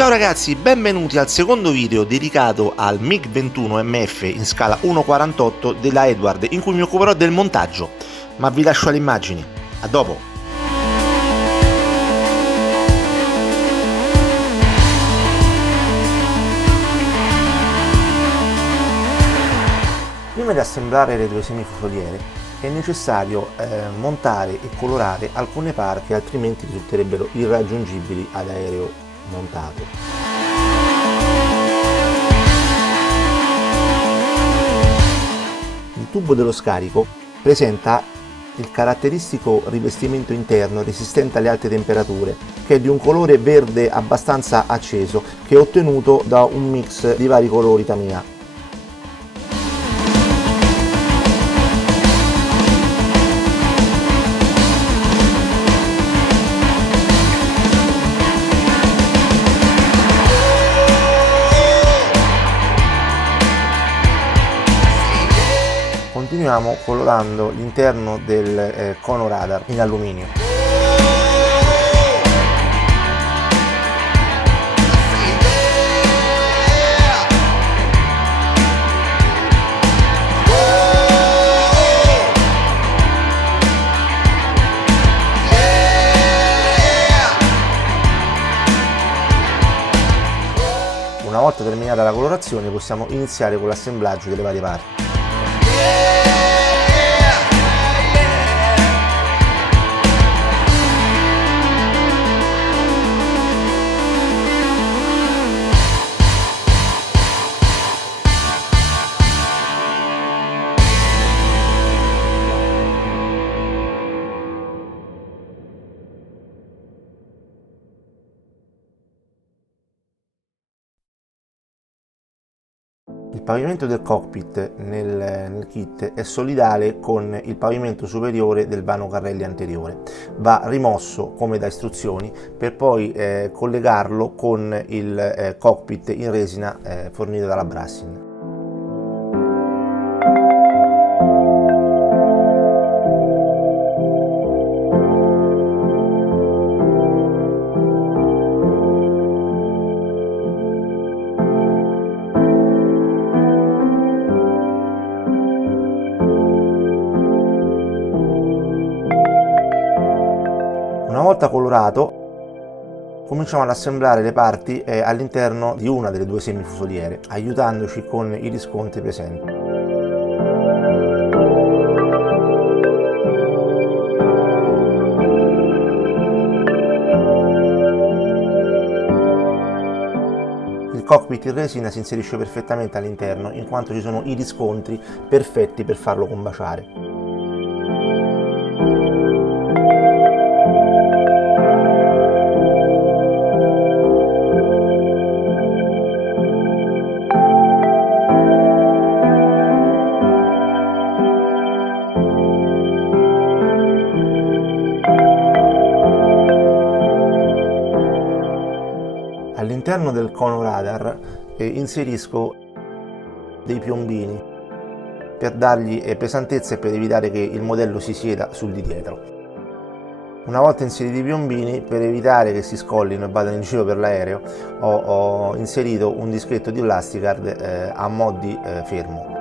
Ciao ragazzi, benvenuti al secondo video dedicato al MiG-21 MF in scala 1.48 della Edward, in cui mi occuperò del montaggio, ma vi lascio alle immagini. A dopo! Prima di assemblare le due semifusoliere è necessario montare e colorare alcune parti, altrimenti risulterebbero irraggiungibili ad aereo montato. Il tubo dello scarico presenta il caratteristico rivestimento interno resistente alle alte temperature, che è di un colore verde abbastanza acceso, che è ottenuto da un mix di vari colori Tamiya. Continuiamo colorando l'interno del cono radar in alluminio. Una volta terminata la colorazione possiamo iniziare con l'assemblaggio delle varie parti. Il pavimento del cockpit nel kit è solidale con il pavimento superiore del vano carrelli anteriore. Va rimosso come da istruzioni per poi collegarlo con il cockpit in resina fornito dalla Brassin. Una volta colorato, cominciamo ad assemblare le parti all'interno di una delle due semifusoliere, aiutandoci con i riscontri presenti. Il cockpit in resina si inserisce perfettamente all'interno, in quanto ci sono i riscontri perfetti per farlo combaciare. All'interno del cono radar inserisco dei piombini per dargli pesantezza e per evitare che il modello si sieda sul di dietro. Una volta inseriti i piombini, per evitare che si scollino e vadano in giro per l'aereo, ho inserito un dischetto di Plasticard a mo' di fermo.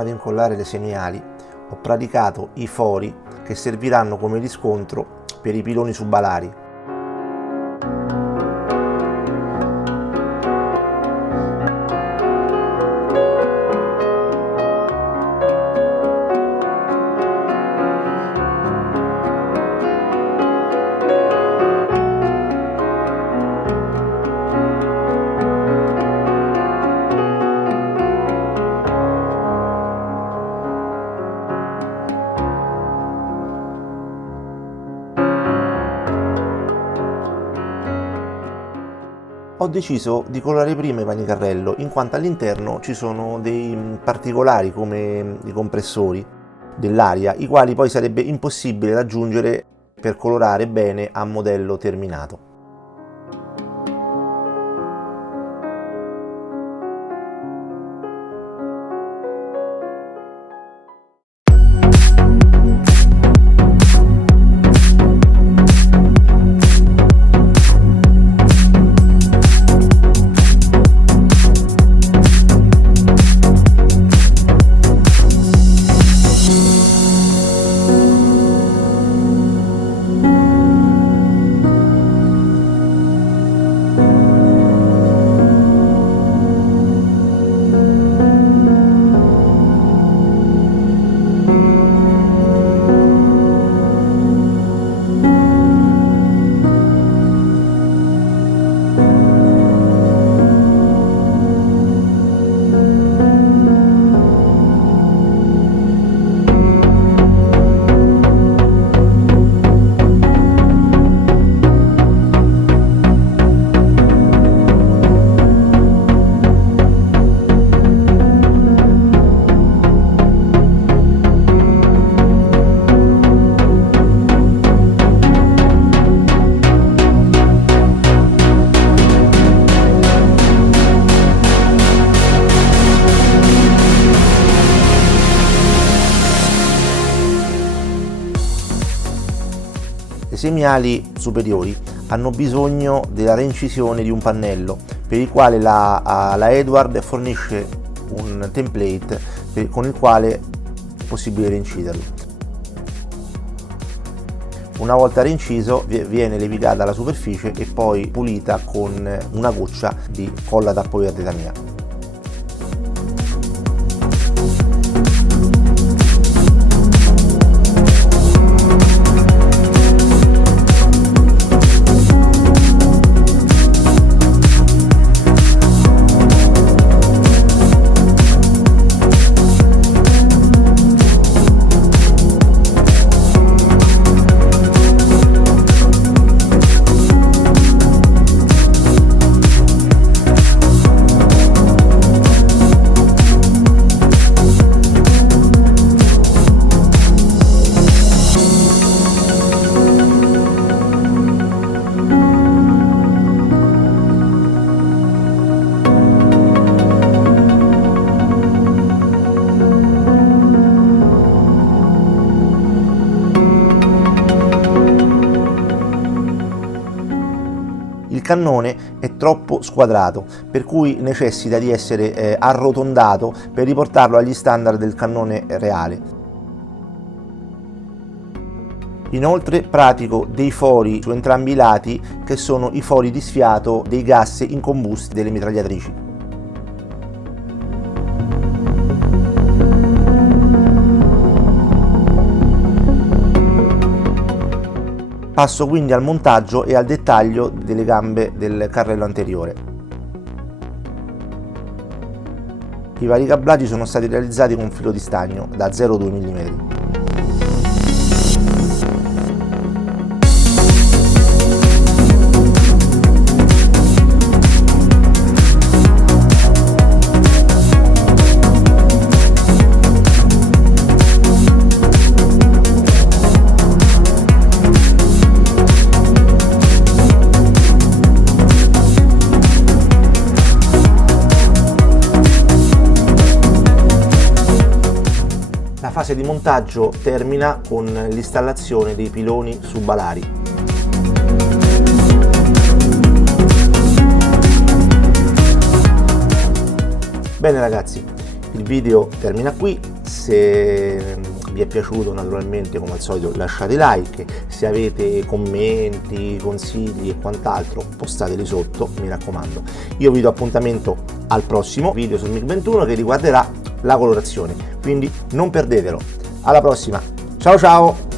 prima di incollare le semiali ho praticato i fori che serviranno come riscontro per i piloni subalari. Ho deciso di colorare prima i vanicarello in quanto all'interno ci sono dei particolari come i compressori dell'aria, i quali poi sarebbe impossibile raggiungere per colorare bene a modello terminato. Le semiali superiori hanno bisogno della reincisione di un pannello, per il quale la Eduard fornisce un template con il quale è possibile reinciderlo. Una volta reinciso viene levigata la superficie e poi pulita con una goccia di colla tappo verde Tamiya. Il cannone è troppo squadrato, per cui necessita di essere arrotondato per riportarlo agli standard del cannone reale. Inoltre pratico dei fori su entrambi i lati, che sono i fori di sfiato dei gas incombusti delle mitragliatrici. Passo quindi al montaggio e al dettaglio delle gambe del carrello anteriore. I vari cablaggi sono stati realizzati con filo di stagno da 0,2 mm. La fase di montaggio termina con l'installazione dei piloni subalari. Bene ragazzi, il video termina qui. Se vi è piaciuto, naturalmente come al solito lasciate like, se avete commenti, consigli e quant'altro postateli sotto, mi raccomando. Io vi do appuntamento al prossimo video sul MiG-21 che riguarderà la colorazione, quindi non perdetelo. Alla prossima, ciao ciao!